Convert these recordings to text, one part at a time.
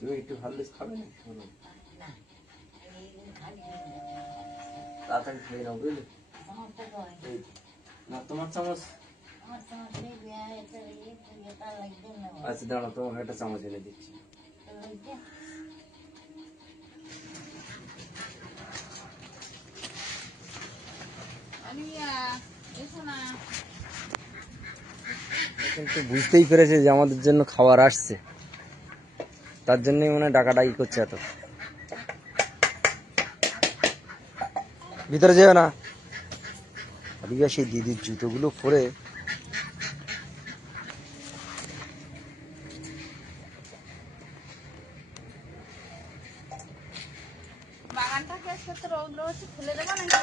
তুমি একটু হরলিক্স খাবে না? তাড়াতাড়ি খেয়ে নাও বুঝলি। না তোমার চামচ? আচ্ছা দাঁড়াও, তোমাকে একটা চামচ এনে দিচ্ছি। কিন্তু বুঝতেই পেরেছে যে আমাদের জন্য খাবার আসছে, তার জন্যই মনে হয় ডাকাডাকি করছে এত। ভিতরে যেও না। আদিবাসী দিদির জুতোগুলো পরে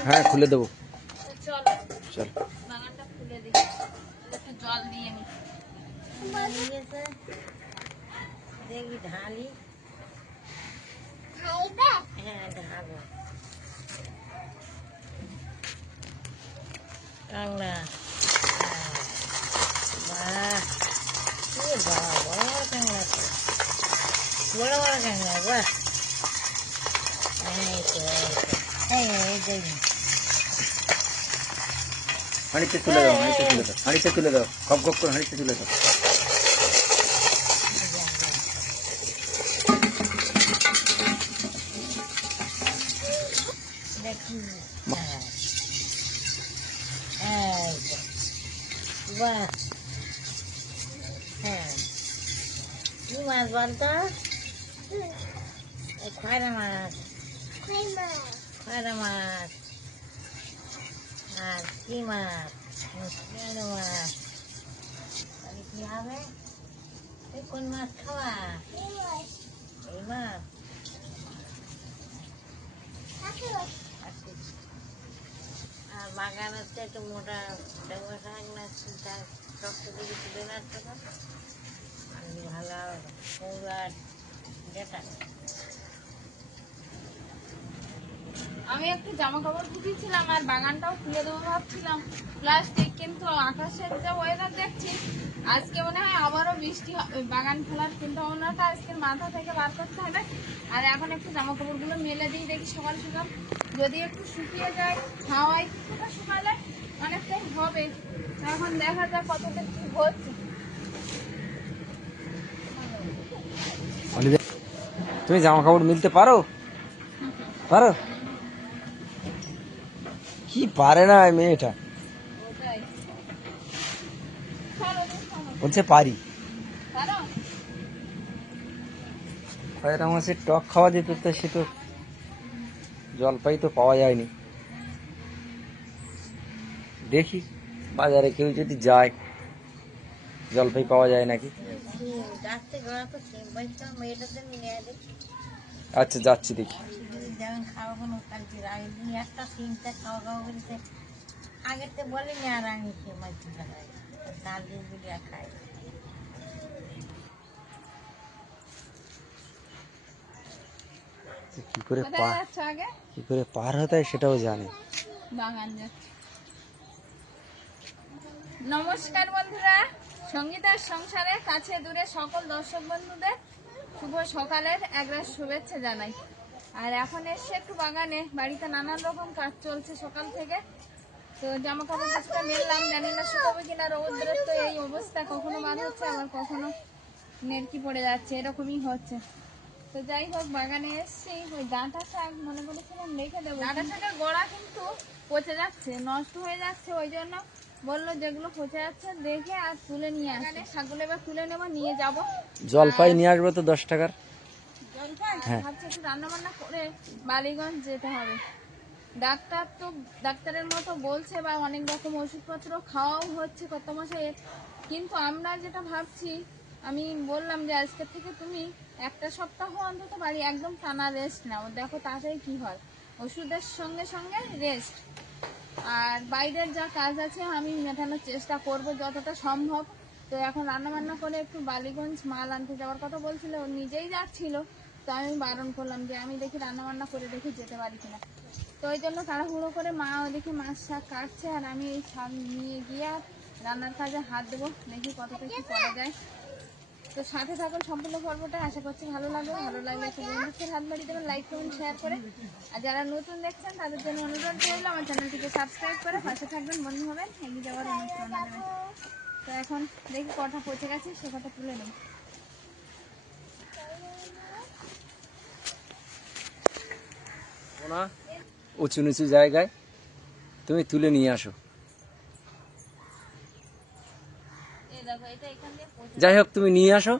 হ্যাঁ খুলে দেবো। চল বাগানটা খুলে দিই, একটু জল দিয়ে নি দেখি ঢালি। হ্যাঁ ঢালবো। কাংলা বাহ, বড় বড় কাংলা, বড় বড় কাংলা বাহ। হাঁড়িতে তুলে দাও, হাঁড়িতে তুলে দাও, হাঁড়িতে তুলে দাও, খপ খপ করে হাঁড়িতে তুলে দাও। কি মাছ বলতো? খয়রা মাছ, খয়রা মাছ। আর কি মাছ? মাছ। তাহলে কি হবে? কোন মাছ খাওয়া? এই মাছ। আর বাগান হচ্ছে একটু মোটা ডেঙ্গা শাক না শক্ত দিকে তুলে রাখতে পারো, ভালো পৌরার যেটা। আমি একটু জামা কাপড় ধুয়েছিলাম আর বাগানটাও খুলে দেবো ভাবছিলাম প্লাস্টিক, কিন্তু আকাশের যে ওয়েদার দেখছি আজকে মনে হয় আবারও বৃষ্টি হবে। বাগান খোলার চিন্তা ভাবনাটা আজকে মাথা থেকে বার করতে হবে। আর এখন একটু জামা কাপড়গুলো মেলে দিই, দেখি সকাল সকাল যদি একটু শুকিয়ে যায়, হাওয়ায় কিছুটা শুকালে অনেকটাই হবে। এখন দেখা যাক কতটা কি হচ্ছে। তুমি জামা কাপড় মিলতে পারো? পারো? কি পারে না মেয়েটা, বলছে পারি। খয়রা মাছের টক খাওয়া যেত, তো সে তো জলপাই তো পাওয়া যায়নি। দেখি বাজারে কেউ যদি যায়, জলপাই পাওয়া যায় নাকি। আচ্ছা যাচ্ছি দেখি। আগের তো বলেনি আর আমি ডাল দিয়ে খাই। কি করে পার হতে হয় সেটাও জানে। নমস্কার বন্ধুরা, সঙ্গীতার সংসারে কাছে দূরে সকল দর্শক বন্ধুদের শুভ সকালের একরাশ শুভেচ্ছা জানাই। আর এখন এসে একটু বাগানে, বাড়িতে নানান রকম কাজ চলছে সকাল থেকে। তো জামা কাপড় কিছুটা মেললাম, জানি না শুকাবে কিনা, রৌদ্রের তো এই অবস্থা, কখনো বার হচ্ছে আবার কখনো নেড়কি পড়ে যাচ্ছে, এরকমই হচ্ছে। তো যাই হোক বাগানে এসছি, ওই ডাঁটা শাক মনে করেছিলাম রেখে দেবো, ডাঁটা শাকের গোড়া কিন্তু পচে যাচ্ছে, নষ্ট হয়ে যাচ্ছে। ওই জন্য বললো যেগুলো পচে যাচ্ছে দেখে আর তুলে নিয়ে আসে। শাকগুলো এবার তুলে নেবো, নিয়ে যাবো। জলপাই নিয়ে আসবো তো 10 টাকার জলপাই। ভাবছি একটু রান্না বান্না করে বালিগঞ্জ যেতে হবে। ডাক্তার তো ডাক্তারের মতো বলছে, বা অনেক রকম ওষুধপত্র খাওয়াও হচ্ছে কত মাসে, কিন্তু আমরা যেটা ভাবছি, আমি বললাম যে আজকে থেকে তুমি একটা সপ্তাহ অন্তত বাড়ি একদম টানা রেস্ট নাও, দেখো তাড়াতাড়ি কি হয়। ওষুধের সঙ্গে সঙ্গে রেস্ট, আর বাইরের যা কাজ আছে আমি মেটানোর চেষ্টা করব যতটা সম্ভব। তো এখন রান্নাবান্না করে একটু বালিগঞ্জ মাল আনতে যাওয়ার কথা বলছিল, ও নিজেই যাচ্ছিল। তো আমি বারণ করলাম যে আমি দেখি রান্নাবান্না করে দেখি যেতে পারি কিনা। তো ওই জন্য তাড়াহুড়ো করে মা ওদিকে মাছ শাক কাটছে, আর আমি এই শাক নিয়ে গিয়ে রান্নার কাজে হাত দেবো, দেখি কতটা কি করা যায়। তো সাথে থাকুন সম্পূর্ণ পর্বটা, আশা করছি ভালো লাগবে। ভালো লাগলে একটু বন্ধুদের হাত বাড়িয়ে দেবেন, লাইক কমেন্ট শেয়ার করে। আর যারা নতুন দেখছেন তাদের জন্য অনুরোধ রইল আমার চ্যানেলটিকে সাবস্ক্রাইব করে পাশে থাকবেন, বন্ধু হবেন, এগিয়ে যাওয়ার অনুপ্রেরণা দেবেন। তো এখন দেখি কটা পৌঁছে গেছে, সে কটা তুলে নেই। উঁচু নিচু জায়গায় তুমি তুলে নিয়ে আসো। যাই হোক, তুমি নিয়ে আসো।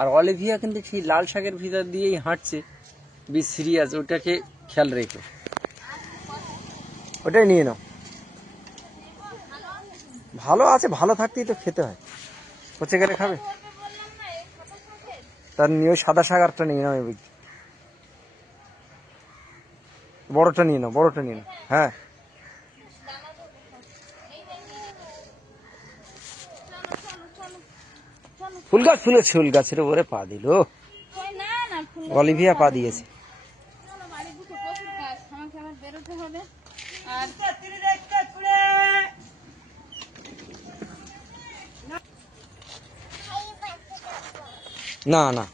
আর অলিভিয়া কিন্তু সেই লাল শাকের ভিতর দিয়েই হাঁটছে, বি সিরিয়াস, ওটাকে খেয়াল রেখো। ওটাই নিয়ে নাও। ভালো আছে, ভালো থাকতেই তো খেতে হয়। পচে গেলে খাবে? তার নিয়ে সাদা শাক আরটা নিয়ে নাও। বড়টা নিয়ে নাও, বড়টা নিয়ে নাও। হ্যাঁ, ফুল গাছ ফুলেছে, ফুল গাছের উপরে পা দিল। অলিভিয়া পা দিয়েছে। না না,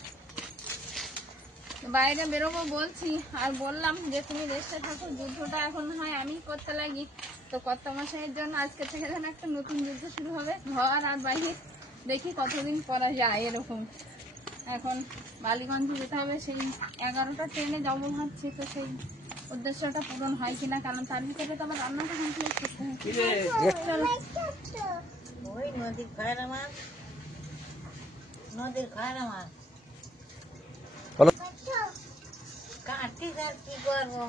বাইরে বেরোবো বলছি, আর বললাম যে তুমি রেস্টে থাকো, যুদ্ধটা এখন হয় আমি করতে লাগি। তো কর্তামশাইয়ের জন্য আজকে থেকে যেন একটা নতুন যুদ্ধ শুরু হবে, ঘর আর বাইরে দেখি কতদিন করা যায় এরকম। এখন বালিগঞ্জে যেতে হবে, সেই 11টা ট্রেনে যাবো ভাবছি। তো সেই উদ্দেশ্যটা পূরণ হয় কিনা, কারণ তার ভিতরে তো আমার রান্নাটা কমপ্লিট করতে হয়। ওই নদীর খায়রা মাছ, নদীর খায়রা মাছ কাটছি, আর কি করবো?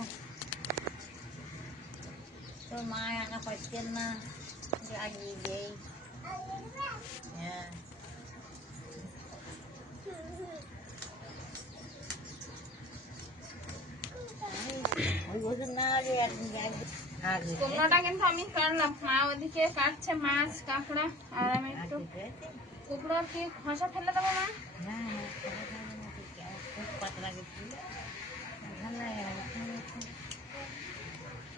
তোর মা একা পাচ্ছেন না, লাগিয়ে দেই। হ্যাঁ, কুমড়োটা কিন্তু আমি কাটলাম, মা ওদিকে কাটছে মাছ কাঁকড়া, আর আমি একটু কুমড়োর কি খসা ফেলে দেবো মা? পাতলা গেছিল,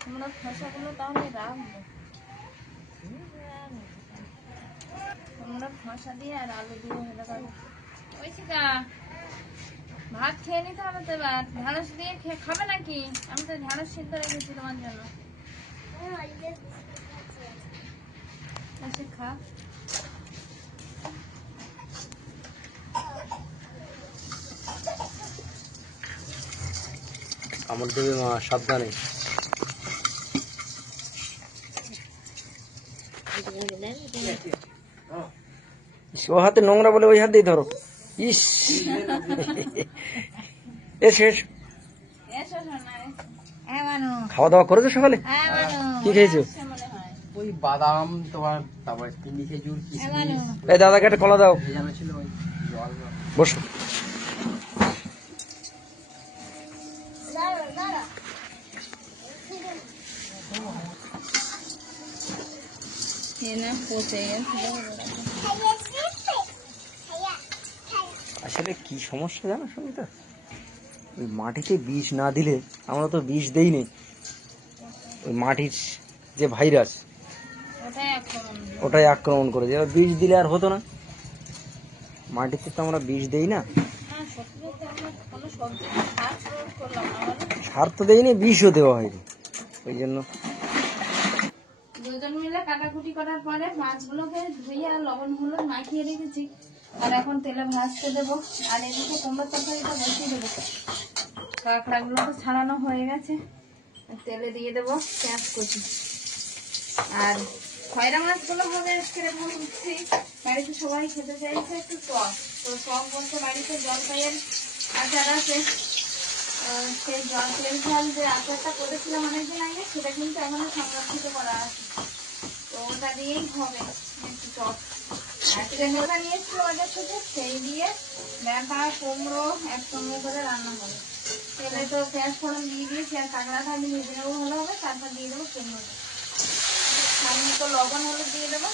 কুমড়োর খসাগুলো তাহলে রাখবো, কুমড়োর খসা দিয়ে আর আলু দিয়ে হলে পারবো। ওই শিকা, ভাত খেয়ে নিতে হবে তো। এবার ঢ্যাঁড়স দিয়ে খাবে নাকি? আমি তো ঢ্যাঁড়স সিদ্ধ রেখেছি তোমার জন্য। খা। কামড় দেবে মা, সাবধানে। ও হাতে নোংরা বলে ওই হাত দিয়ে ধরো। ইস, এসো এসো। খাওয়া দাওয়া করেছো সকালে? কি খেয়েছো? ওই বাদাম তোমার, তারপরে চিনি খেজুর, এই দাদাকে একটা কলা দাও। ভেজানো ছিল, ওই জল। বসো। আসলে কি সমস্যা জানো সঙ্গীতা, ওই মাটিতে বিষ না দিলে, আমরা তো বিষ দেইনি, ওই মাটির যে ভাইরাস ওটাই আক্রমণ করেছে। এবার বিষ দিলে আর হতো না, মাটিতে তো আমরা বিষ দেই না, সার তো দেইনি, বিষও দেওয়া হয়নি। ওই জন্য দুজন মিলে কাটাকুটি করার পরে মাছগুলোকে ধুয়ে আর লবণ হলুদ মাখিয়ে রেখেছি, আর এখন তেলে ভাজতে দেবো। আর এদিকে কুমড়োর তরকারিটা বসিয়ে দেবো। কাঁকড়াগুলো তো ছাড়ানো হয়ে গেছে, তেলে দিয়ে দেবো পেঁয়াজ কুচি। আর খয়রা মাছগুলো হবে আজকে ভাবছি, বাড়িতে সবাই খেতে চাইছে একটু টক। তো টক বলতে বাড়িতে জলপাইয়ের আচার আছে, সেই জলপাইয়ের ঝাল যে আচারটা করেছিলাম অনেকদিন আগে, সেটা কিন্তু এখনো সংরক্ষিত করা আছে। তো ওটা দিয়েই হবে একটু টক। আর ট্রেনেটা নিয়েছি বাজার থেকে, সেই দিয়ে ডাঁটা কুমড়ো একসঙ্গে করে রান্না হবে। তেলে তো পেঁয়াজ ফোড়ন দিয়ে দিয়েছি, আর কাঁকড়াটা আমি ভেজে নেবো ভালো হবে, তারপর দিয়ে দেবো কুমড়োটা, আমি তো লবণ হলুদ দিয়ে দেবো।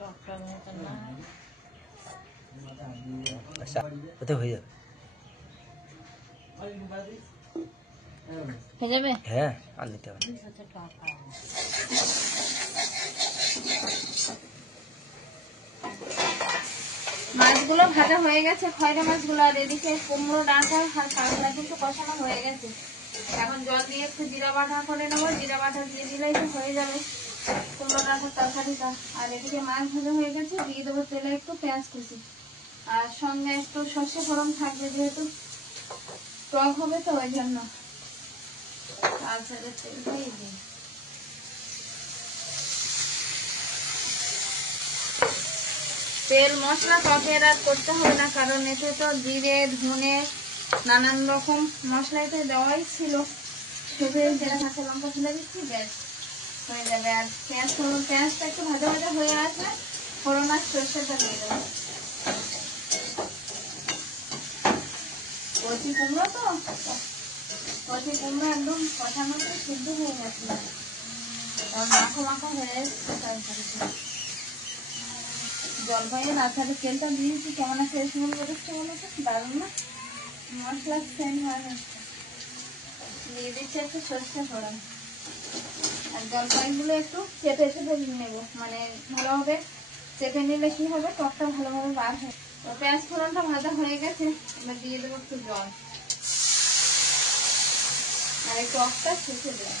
ডক্টর মতো না ওতে হয়ে যাবে। হয়ে যাবে। হ্যাঁ, আর নিতে হবে না। মাছগুলো ভাজা হয়ে গেছে, খয়রা মাছগুলো, আর এদিকে কুমড়ো ডাঁটা আর কাঁকড়া কিন্তু কষানো হয়ে গেছে। এখন জল দিয়ে একটু জিরা বাটা করে নেবো, জিরা বাটা দিয়ে দিলেই তো হয়ে যাবে কুমড়ো ডাঁটার তরকারিটা। আর এদিকে মাছ ভাজা হয়ে গেছে, দিয়ে দেবো তেলে একটু পেঁয়াজ কুচি, আর সঙ্গে একটু সর্ষে ফোড়ন থাকবে, যেহেতু টক হবে তো ওই জন্য। লাল শাকের তেলটাই দিই। তেল মশলা টকের আর করতে হবে না, কারণ এতে তো জিরে ধনে নানান রকম মশলাতে দেওয়াই ছিল। শুধু জিরা কাঁচা লঙ্কা ফেলে দিচ্ছি, ব্যাস হয়ে যাবে। আর পেঁয়াজটা একটু ভাজা ভাজা হয়ে আসলে ফোড়ন আর সর্ষেটা দিয়ে দেবো। কচি কুমড়ো তো, কচি কুমড়ো একদম কষানো সিদ্ধ হয়ে গেছিল, কারণ মাখো মাখো হয়ে এসছে তরকারিটা। জলপাইয়ের আচারে তেলটা দিয়েছি, কেমন একটা স্মেল বেরোচ্ছে বলো তো, দারুণ না? মশলার সেন্ট হয় না। দিয়ে দিচ্ছি একটু সর্ষে ফোড়ন, আর জলপাইগুলো একটু চেপে চেপে নেবো, মানে ভালোভাবে চেপে নিলে কি হবে, টকটা ভালোভাবে বার হয়। তো পেঁয়াজ ফোড়নটা ভাজা হয়ে গেছে, এবার দিয়ে দেবো একটু জল, আর এই টকটা শেষে দেবো।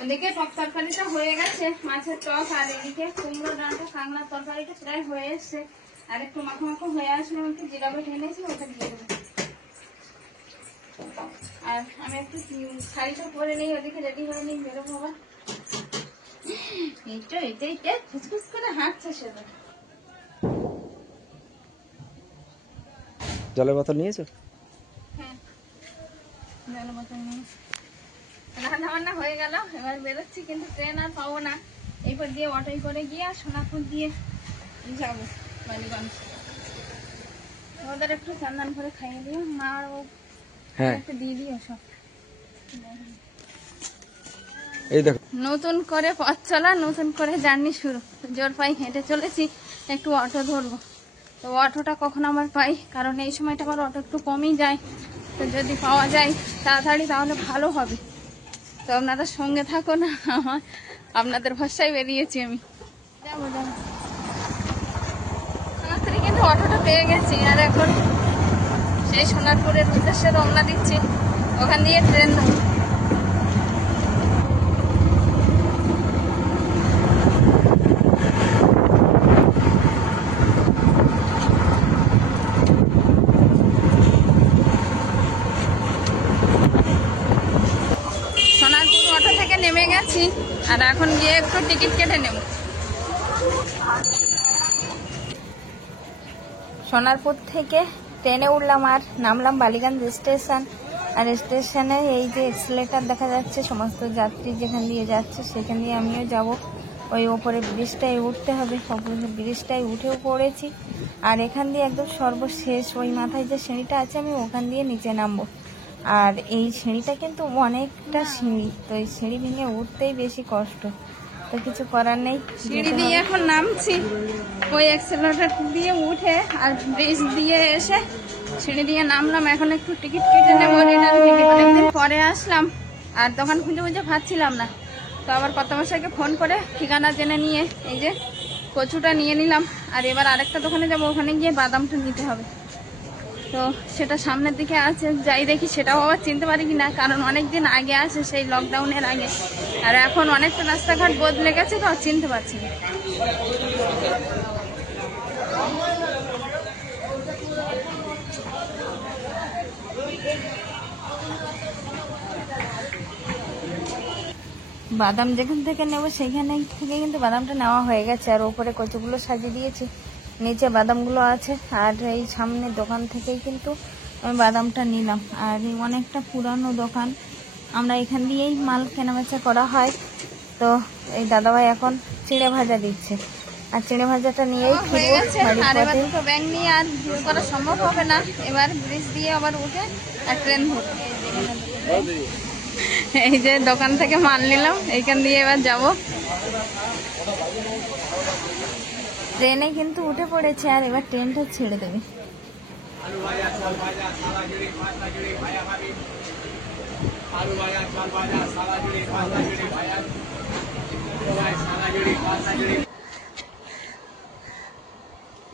ওদিকে টক তরকারিটা হয়ে গেছে, মাছের টক, আর এদিকে কুমড়ো ডাঁটা কাঁকড়ার তরকারিটা প্রায় হয়ে এসছে। আর একটু মাখো মাখো হয়ে আসলে একটু জিরা বেটে এনেছি, ওটা দিয়ে দেবো। আর আমি একটু শাড়িটা পরে নিই, ওদিকে রেডি হয়ে নিই, বেরোবো আবার। এইটা খুচখুচ করে হাঁটছে সেটা। জলের বোতল নিয়েছো? হ্যাঁ, জলের বোতল নিয়েছি। রান্না বান্না হয়ে গেল, এবার বেরোচ্ছি, কিন্তু ট্রেন আর পাবো না। এইপর দিয়ে অটোয় করে গিয়ে সোনাপুর দিয়ে যাবো বালিগঞ্জ। ওদের একটু চান্দান করে খাইয়ে দিও, মা আর ও হ্যাঁ, একটু দিয়ে দিও সব। এই দেখো নতুন করে পথ চলা, নতুন করে জার্নি শুরু। জোর পাই হেঁটে চলেছি, একটু অটো ধরবো। তো অটোটা কখন আবার পাই, কারণ এই সময়টা আবার অটো একটু কমই যায়। তো যদি পাওয়া যায় তাড়াতাড়ি তাহলে ভালো হবে। তো আপনারা সঙ্গে থাকো না, আপনাদের ভরসায় বেরিয়েছি আমি। যাবো যাবো, তাড়াতাড়ি কিন্তু অটোটা পেয়ে গেছি। আর এখন সেই সোনারপুরের উদ্দেশ্যে রওনা দিচ্ছি, ওখান দিয়ে ট্রেন ধরবো। সোনারপুর অটো থেকে নেমে গেছি, আর এখন গিয়ে একটু টিকিট কেটে নেব। সোনারপুর থেকে ট্রেনে উঠলাম আর নামলাম বালিগঞ্জ স্টেশন। আর স্টেশনে এই যে এক্সিলেটার দেখা যাচ্ছে, সমস্ত যাত্রী যেখান দিয়ে যাচ্ছে সেখান দিয়ে আমিও যাব। ওই ওপরে ব্রিজটায় উঠতে হবে, ওপরে ব্রিজটায় উঠেও পড়েছি। আর এখান দিয়ে একদম সর্বশেষ ওই মাথায় যে সিঁড়িটা আছে, আমি ওখান দিয়ে নিচে নামবো। আর এই সিঁড়িটা কিন্তু অনেকটা সিঁড়ি, তো এই সিঁড়ি ভেঙে উঠতেই বেশি কষ্ট, তো কিছু করার নেই। সিঁড়ি দিয়ে এখন নামছি, ওই এক্সেলেটর দিয়ে উঠে আর ব্রিজ দিয়ে এসে সিঁড়ি দিয়ে নামলাম। এখন একটু টিকিট কেটে নেবো, রিটার্ন টিকিট। অনেকদিন পরে আসলাম, আর দোকান খুঁজে খুঁজে পাচ্ছিলাম না। তো আবার কর্তামশাইকে ফোন করে ঠিকানা জেনে নিয়ে এই যে কচুটা নিয়ে নিলাম। আর এবার আরেকটা দোকানে যাবো, ওখানে গিয়ে বাদামটা নিতে হবে। তো সেটা সামনের দিকে আছে, যাই দেখি সেটাও আবার চিনতে পারি কিনা, কারণ অনেকদিন আগে আসে, সেই লকডাউনের আগে। আর এখন অনেকটা রাস্তাঘাট বদলে গেছে, তো চিনতে পারছি না। বাদাম যেখান থেকে নেবো সেখানে থেকে কিন্তু বাদামটা নেওয়া হয়ে গেছে। আর ওপরে কচুগুলো সাজিয়ে দিয়েছি, নিচে বাদামগুলো আছে। আর এই সামনে দোকান থেকেই কিন্তু আমি বাদামটা নিলাম। আর এই অনেকটা পুরানো দোকান, আমরা এখান দিয়েই মাল কেনাবেচা করা হয়। তো এই দাদাভাই এখন চিড়ে ভাজা দিচ্ছে, আর চিড়ে ভাজাটা নিয়েই আর এবার দুটো ব্যাগ নিয়ে আর ভিড় করা সম্ভব হবে না। এবার ব্রিজ দিয়ে আবার উঠে আর ট্রেন ধরবো। এই যে দোকান থেকে মাল নিলাম, এইখান দিয়ে এবার যাব। ট্রেনে কিন্তু উঠে পড়েছে আর এবার ট্রেনটা ছেড়ে দেবে।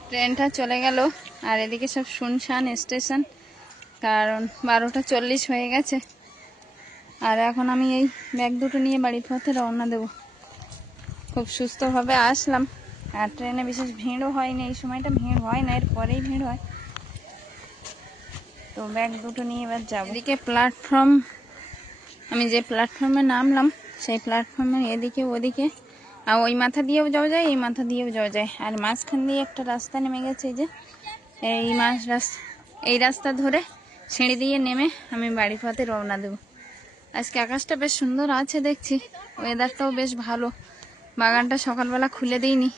ট্রেনটা চলে গেল আর এদিকে সব শুনশান স্টেশন, কারণ 12টা 40 হয়ে গেছে। আর এখন আমি এই ব্যাগ দুটো নিয়ে বাড়ির পথে রওনা দেব। খুব সুস্থভাবে আসলাম আর ট্রেনে বিশেষ ভিড়ও হয়নি, এই সময়টা ভিড় হয় না, এর পরেই ভিড় হয়। তো ব্যাগ দুটো নিয়ে এবার যাব। এদিকে প্ল্যাটফর্ম, আমি যে প্ল্যাটফর্মে নামলাম সেই প্ল্যাটফর্মের এদিকে ওদিকে, আর ওই মাথা দিয়েও যাওয়া যায়, এই মাথা দিয়েও যাওয়া যায়। আর মাঝখান দিয়ে একটা রাস্তা নেমে গেছে, এই যে এই রাস্তা ধরে সিঁড়ি দিয়ে নেমে আমি বাড়ির পথে রওনা দেব। আজকে আকাশটা বেশ সুন্দর আছে দেখছি, ওয়েদারটাও বেশ ভালো। বাগানটা সকালবেলা খুলে দিইনি,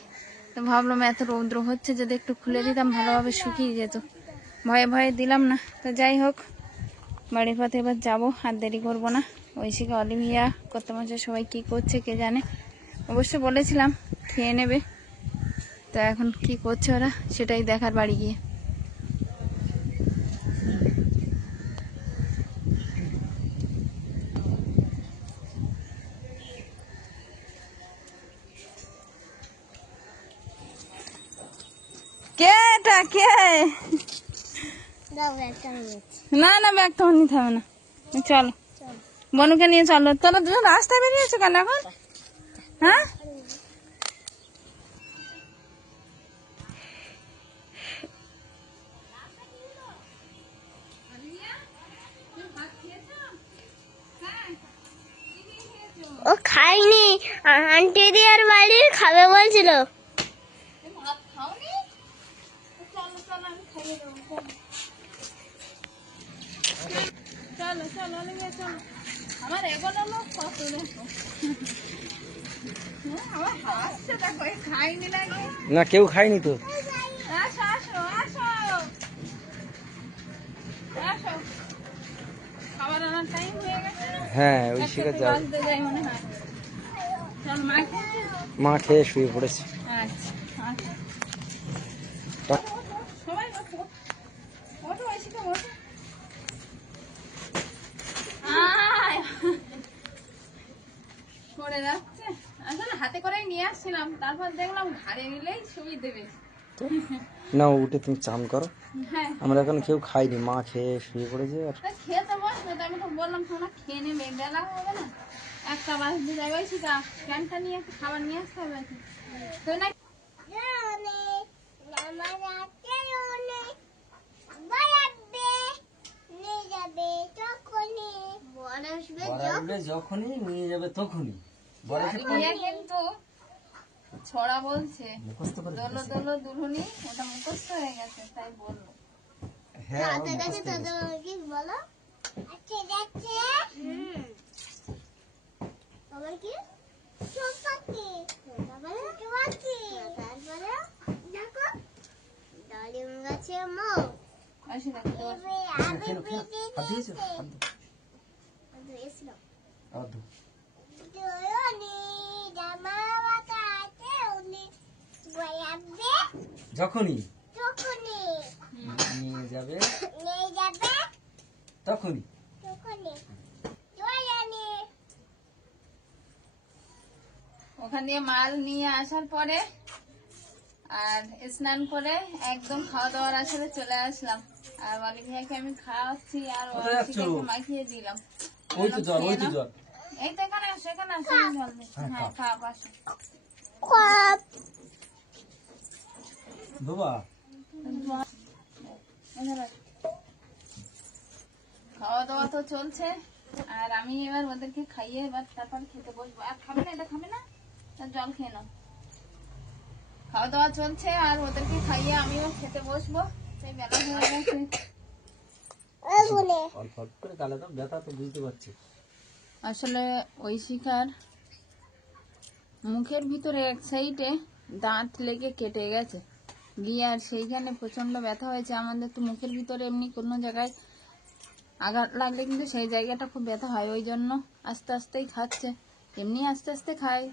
তো ভাবলাম এত রৌদ্র হচ্ছে যদি একটু খুলে দিতাম ভালোভাবে শুকিয়ে যেত, ভয়ে ভয়ে দিলাম না। তো যাই হোক, বাড়ির পথে এবার যাবো, আর দেরি করবো না। ঐশিকা, অলিভিয়া, কত মজা, সবাই কি করছে কে জানে। অবশ্য বলেছিলাম খেয়ে নেবে, তো এখন কি করছে ওরা সেটাই দেখার বাড়ি গিয়ে। কে এটা কে? না না, ব্যাগ তখন নিতে হবে না, চলো বনুকে নিয়ে চলো। তোরা দুজন রাস্তায় বেরিয়েছো কেন এখন? হ্যাঁ, ও খাইনি, আন্টি দিয়ার বাড়ি খাবে বলছিল। ভাত খাওনি? চলো চলো, আমি খাইয়ে দেবো। চলো চলো অলিভিয়া, চলো। আমার এগোনো লোক কত দেখো, আমার হাসছে দেখো, খাইনি নাকি? না, কেউ খায়নি তো। আসো আসো আসো আসো, খাবার আনার টাইম হয়ে গেছে। হ্যাঁ, ওই শিকার যাবে। বাজতে যাই মনে হয়। চলো, মা খেয়েছে? মা খেয়ে শুয়ে পড়েছে। আচ্ছা আচ্ছা, সবাই ওঠো ওঠো, ঐশিকা ওঠো। পড়ে যাচ্ছে, আসলে হাতে করেই নিয়ে আসছিলাম, তারপর দেখলাম ঘাড়ে নিলেই সুবিধে বেশি। না, উঠে তুমি চান করো। হ্যাঁ, আমরা এখন কেউ খাইনি, মা খেয়ে শুয়ে পড়েছে। আর তা খেতে বসবে তো, আমি তো বললাম তোমরা খেয়ে নেবে, বেলা হবে না, 1টা বাজতে যাবে। ঐশিকা, ক্যানটা নিয়ে একটু খাবার নিয়ে আসতে হবে আর কি। তো না, যখনই নিয়ে যাবে তখনই অলিভিয়া কিন্তু ছড়া বলছে, মুখস্থ করে দোলো দোলো দুলুনি, ওটা মুখস্থ হয়ে গেছে, তাই বললো। হ্যাঁ, বলো আবার কি চৌপাতি, তারপরে দেখো ডালিম গাছে মৌ। ঐশিকা, যখনই নিয়ে যাবে তখনই। ওখান দিয়ে মাল নিয়ে আসার পরে আর স্নান করে একদম খাওয়া দাওয়ার আসলে চলে আসলাম। আর অলিভিয়াকে আমি খাওয়াচ্ছি আর কোথায় যাচ্ছো? ঐশিকাকে মাখিয়ে দিলাম। ওই তো জল, ওই তো জল। এই তো এখানে আসো, এখানে আসো, আমি জল দিই। হ্যাঁ, হ্যাঁ, খাও। খাও, আসো। বাবা, খাওয়া দাওয়া তো চলছে আর আমি এবার ওদেরকে খাইয়ে এবার তারপর খেতে বসবো। আর খাবে না, এটা খাবে না, তা জল খেয়ে নাও। খাওয়া দাওয়া চলছে আর ওদেরকে খাইয়ে আমিও খেতে বসবো, সেই বেলা হয়ে গেছে। অল্প অল্প করে গালে দাও, ব্যথা তো বুঝতে পারছি। আসলে ঐশিকার মুখের ভিতরে এক সাইডে দাঁত লেগে কেটে গেছে গিয়ে, আর সেইখানে প্রচন্ড ব্যথা হয়েছে। আমাদের তো মুখের ভিতরে এমনি কোনো জায়গায় আঘাত লাগলে কিন্তু সেই জায়গাটা খুব ব্যথা হয়, ওই জন্য আস্তে আস্তেই খাচ্ছে। এমনি আস্তে আস্তে খায়,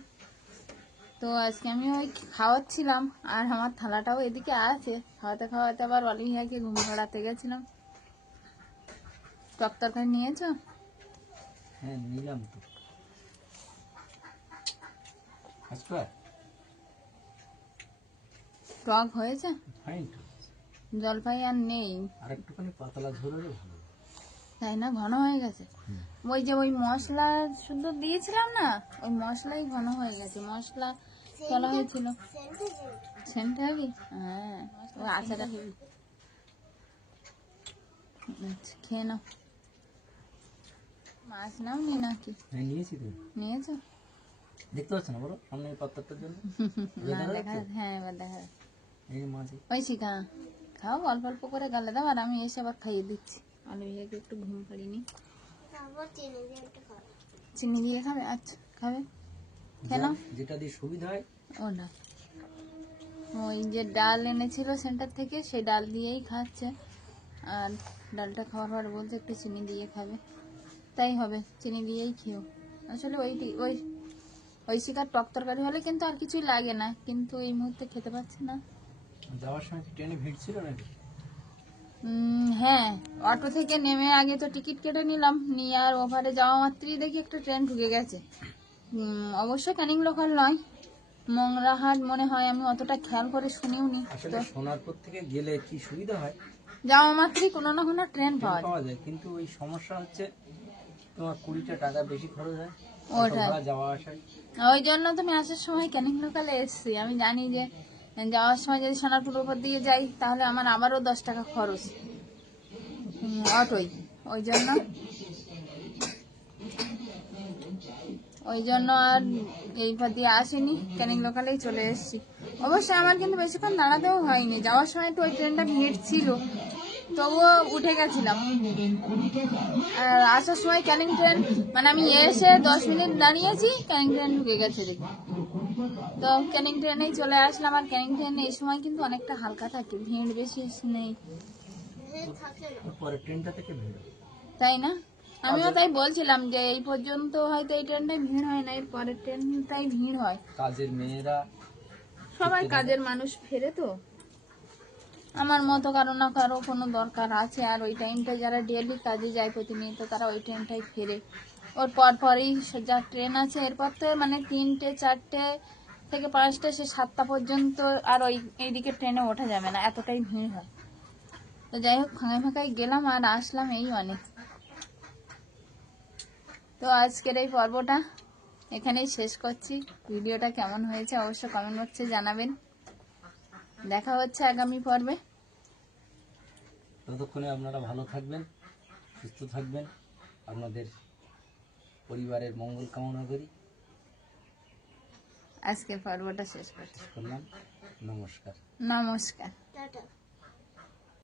তো আজকে আমি ওই খাওয়াচ্ছিলাম, আর আমার থালাটাও এদিকে আছে। খাওয়াতে খাওয়াতে আবার অলিভিয়াকে ঘুম পাড়াতে গেছিলাম। টক তরকারি নিয়েছো? হ্যাঁ নিলাম তো। আচ্ছা টক হয়েছে? ফাইন তো। জলপাই আর নেই, আর একটুখানি পাতলা ঝোল হলে ভালো। তাই না? ঘন হয়ে গেছে। ওই যে ওই মশলা শুধু দিয়েছিলাম না, ওই মশলাই ঘন হয়ে গেছে। মশলা তোলা হয়েছিল। সেন্ট হবি? হ্যাঁ, ওই আচারটা হেবি। আচ্ছা, খেয়ে নাও। মাছ নাও নি নাকি? হ্যাঁ নিয়েছি তো। নিয়েছো? দেখতে পাচ্ছ না বলো সামনে পাত্রটার জন্য? না দেখা যাচ্ছে। হ্যাঁ এবার দেখা যাচ্ছে। এই মাছ ওই শিখা খাও, অল্প অল্প করে গালে দাও, আর আমি এসে আবার খাইয়ে দিচ্ছি। অলিভিয়াকে একটু ঘুম পাড়িনি। চিনি দিয়ে খাবে? আচ্ছা খাবে, কেন? যেটা দিয়ে সুবিধা হয়। ও না, ওই যে ডাল এনেছিল সেন্টার থেকে, সেই ডাল দিয়েই খাচ্ছে। আর ডালটা খাওয়ার পর বলছে একটু চিনি দিয়ে খাবে। তাই হবে, চিনি দিয়েই খেও। আসলে ওই ওই ওই শিকার টক তরকারি হলে কিন্তু আর কিছুই লাগে না, কিন্তু এই মুহূর্তে খেতে পাচ্ছে না। যাওয়ার সময় ট্রেনে ভিড় ছিল নাকি? হ্যাঁ, অটো থেকে নেমে আগে তো টিকিট কেটে নিলাম, নিয়ে আর ওভারে যাওয়া মাত্রই দেখি একটা ট্রেন ঢুকে গেছে। অবশ্য ক্যানিং লোকাল নয়, মংরাহাট মনে হয়। আমি অতটা খেয়াল করে শুনিও নি। আসলে সোনারপুর থেকে গেলে কি সুবিধা হয়, যাওয়া মাত্রই কোনো না কোনো ট্রেন পাওয়া যায়। পাওয়া যায়, কিন্তু ওই সমস্যা হচ্ছে তোমার 20টা টাকা বেশি খরচ হয় ওটাই। যাওয়া আসায়। ওই জন্য তুমি আসার সময় ক্যানিং লোকালে এসছি। আমি জানি যে যাওয়ার সময় যদি সোনারপুর উপর দিয়ে যাই তাহলে আমার আবারও 10 টাকা খরচ অটোই। ওই জন্য আর এই পথ দিয়ে আসিনি, ক্যানিং লোকালেই চলে এসেছি। অবশ্যই আমার কিন্তু বেশিক্ষণ দাঁড়াতেও হয়নি। যাওয়ার সময় তো ওই ট্রেনটা ভিড় ছিল, তবুও উঠে গেছিলাম। আর আসার সময় ক্যানিং ট্রেন, মানে আমি এসে 10 মিনিট দাঁড়িয়েছি, ক্যানিং ট্রেন ঢুকে গেছে দেখি। তো ক্যানিং ট্রেনেই চলে আসলাম। আর ক্যানিং ট্রেন এই সময় কিন্তু অনেকটা হালকা থাকে, ভিড় বেশি নেই, পরে ট্রেনটা থেকে ভিড়। তাই না? আমিও তাই বলছিলাম যে এই পর্যন্ত হয়তো এই ট্রেনটাই ভিড় হয় না, এর পরের ট্রেনটাই ভিড় হয়। কাজের মেয়েরা সবাই কাজের মানুষ ফেরে তো, আমার মতো কারো না কারো কোনো দরকার আছে। আর ওই টাইমটায় যারা ডেলি কাজে যায় প্রতিনিয়ত, তারা ওই ট্রেনটাই ফেরে। ওর পরপরই যা ট্রেন আছে, এরপর তো মানে 3টে 4টে থেকে 5টে, সে 7টা পর্যন্ত আর এইদিকে ট্রেনে ওঠা যাবে না, এতটাই ভিড় হয়। তো যাই হোক, ফাঁকায় ফাঁকায় গেলাম আর আসলাম, এই অনেক। তো আজকের এই পর্বটা এখানেই শেষ করছি। ভিডিওটা কেমন হয়েছে অবশ্য কমেন্ট বক্সে জানাবেন। দেখা হচ্ছে আগামী পর্বে। ততক্ষণে আপনারা ভালো থাকবেন, সুস্থ থাকবেন, আপনাদের পরিবারের মঙ্গল কামনা করি। আজকের পর্বটা শেষ করছি। করলাম। নমস্কার। নমস্কার।